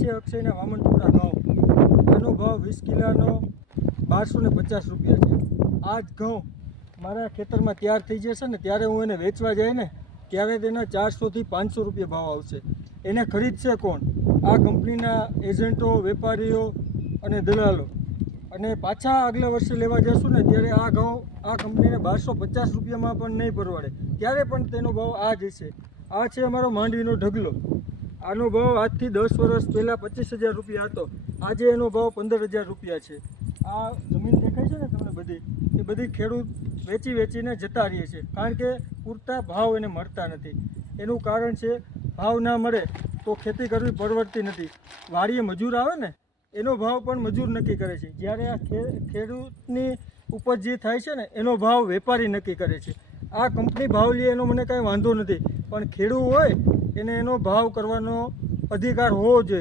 છે અક્ષયના વામનપુરા ઘઉં, આનો ભાવ 20 કિલોનો 1250 રૂપિયા છે. આ જ ઘઉં મારા ખેતરમાં તૈયાર થઈ જશે ને ત્યારે હું એને વેચવા જાય ને ત્યારે તેના 400 થી 500 રૂપિયા ભાવ આવશે. એને ખરીદશે કોણ? આ કંપનીના એજન્ટો, વેપારીઓ અને દલાલો. અને પાછા આગલા વર્ષે લેવા જશું ને ત્યારે આ ઘઉં આ કંપનીને 1250 રૂપિયામાં પણ નહીં પરવડે, ત્યારે પણ તેનો ભાવ આ જ હશે. આ છે અમારો માંડવીનો ઢગલો. આનો ભાવ આજથી 10 વર્ષ પહેલાં 25,000 રૂપિયા હતો. આજે એનો ભાવ 15,000 રૂપિયા છે. આ જમીન દેખાય છે ને તમને બધી, એ બધી ખેડૂત વેચીને જતા રહે છે, કારણ કે પૂરતા ભાવ એને મળતા નથી. એનું કારણ છે ભાવ ના મળે તો ખેતી કરવી પરવડતી નથી. વાડીએ મજૂર આવે ને એનો ભાવ પણ મજૂર નક્કી કરે છે. જ્યારે આ ખેડૂતની ઉપજ જે થાય છે ને એનો ભાવ વેપારી નક્કી કરે છે. આ કંપની ભાવ લે એનો મને કાંઈ વાંધો નથી, પણ ખેડૂત હોય એને એનો ભાવ કરવાનો અધિકાર હોવો જોઈએ.